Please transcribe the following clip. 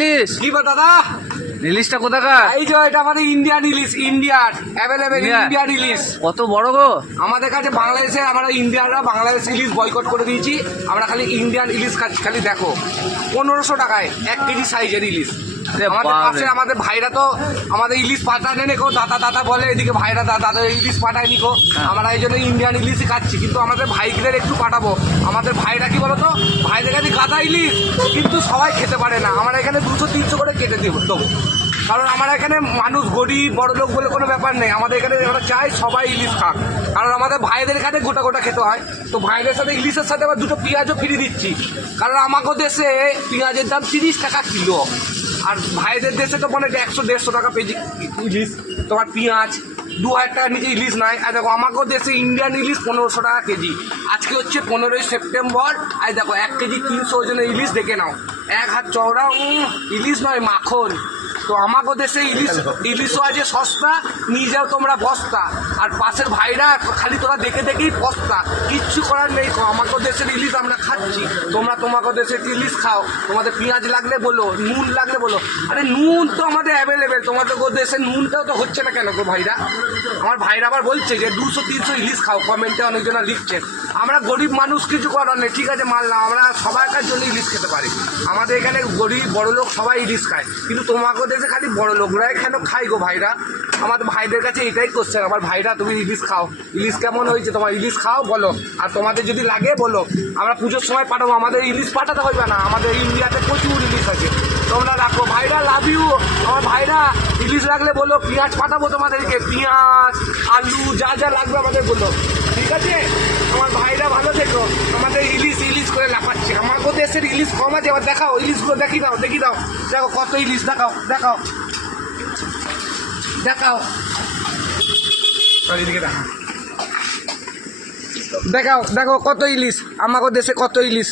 ইলিশ কি গো দাদা, ইলিশটা কোথাকার? এই যে এটা আমাদের ইন্ডিয়ান ইলিশ, ইন্ডিয়ান অ্যাভেলেবেল ইন্ডিয়ান ইলিশ। কত বড় গো? আমাদের কাছে বাংলাদেশে আমরা ইন্ডিয়ানরা বাংলাদেশ ইলিশ বয়কট করে দিয়েছি। আমরা খালি ইন্ডিয়ান ইলিশ খাচ্ছি। খালি দেখো 1500 টাকায় 1 কেজি সাইজের ইলিশ। আমাদের পাশে আমাদের ভাইরা তো আমাদের ইলিশ পাঠায় নিকো, দাদা দাদা বলে, এদিকে ভাইরা দাদা দাদা ইলিশ পাঠায় নিকো। আমরা এই জন্য ইন্ডিয়ান ইলিশই খাচ্ছি। কিন্তু আমাদের ভাইদের একটু পাঠাবো। আমাদের ভাইরা কি বলতো, ভাইদের কাছে গাদা ইলিশ, কিন্তু সবাই খেতে পারে না। আমরা এখানে 200-300 করে কেটে দেবো। কারণ আমার এখানে মানুষ গরিব বড় লোক বলে কোনো ব্যাপার নেই। আমাদের এখানে আমরা চাই সবাই ইলিশ খাক। কারণ আমাদের ভাইদের এখানে গোটা গোটা খেতে হয়। তো ভাইদের সাথে ইলিশের সাথে আবার 2টো পেঁয়াজও ফ্রি দিচ্ছি। কারণ আমাদের দেশে পেঁয়াজের দাম 30 টাকা কিলো, আর ভাইদের দেশে তো মানে 100-150 টাকা কেজি ইলিশ। তোমার পেঁয়াজ 2000 টাকার নিচে ইলিশ নাই। আর দেখো আমাকেও দেশে ইন্ডিয়ান ইলিশ 1500 টাকা কেজি। আজকে হচ্ছে 15ই সেপ্টেম্বর। আর দেখো 1 কেজি 300 ওজনের ইলিশ দেখে নাও, 1 হাত চওড়া। ইলিশ নয়, মাখন। তো আমাকেও দেশে ইলিশও আছে সস্তা, নিয়ে যাও তোমরা বস্তা। আর পাশের ভাইরা খালি তোরা দেখে দেখেই বস্তা, কিচ্ছু করার নেই। আমাকেও দেশের ইলিশ আমরা খাচ্ছি, তোমরা তোমাকেও দেশের ইলিশ খাও। তোমাদের পেঁয়াজ লাগলে বলো, নুন লাগলে বলো। আরে নুন তো আমাদের অ্যাভেলেবেল, তোমাদের দেশের নুনটাও তো হচ্ছে না কেন গো ভাইরা? আমার ভাইরা আবার বলছে যে 200-300 ইলিশ খাও, কমেন্টে অনেকজনা লিখছে। আমরা গরিব মানুষ, কিছু করার নেই, ঠিক আছে মানলাম। আমরা সবাইকার জন্য ইলিশ খেতে পারি। আমাদের এখানে গরিব বড় লোক সবাই ইলিশ খায়, কিন্তু তোমাকেও দেশে খালি বড় লোকরাই কেন খাই গো ভাইরা? আমাদের ভাইদের কাছে এটাই কোশ্চেন। আমার ভাইরা তুমি ইলিশ খাও, ইলিশ কেমন হয়েছে তোমার, ইলিশ খাও বলো। আর তোমাদের যদি লাগে বলো, আমরা পুজোর সময় পাঠাবো। আমাদের ইলিশ পাঠাতে হবে না, আমাদের ইন্ডিয়াতে প্রচুর ইলিশ আছে। তোমরা রাখো ভাইরা, লাভ ইউ। আমার ভাইরা ইলিশ লাগলে বলো, পেঁয়াজ পাঠাবো তোমাদেরকে, পেঁয়াজ আলু যা যা লাগবে আমাদের বলো, ঠিক আছে? আমার ভাইরা ভালো থেকো। আমাদের ইলিশ ইলিশ করে লাফাচ্ছে। আমাকেও দেশের ইলিশ কম আছে। এবার দেখাও ইলিশগুলো, দেখি দাও দেখো কত ইলিশ, দেখাও দেখাও দেখাও এদিকে দেখাও, দেখো কত ইলিশ, আমাকেও দেশে কত ইলিশ।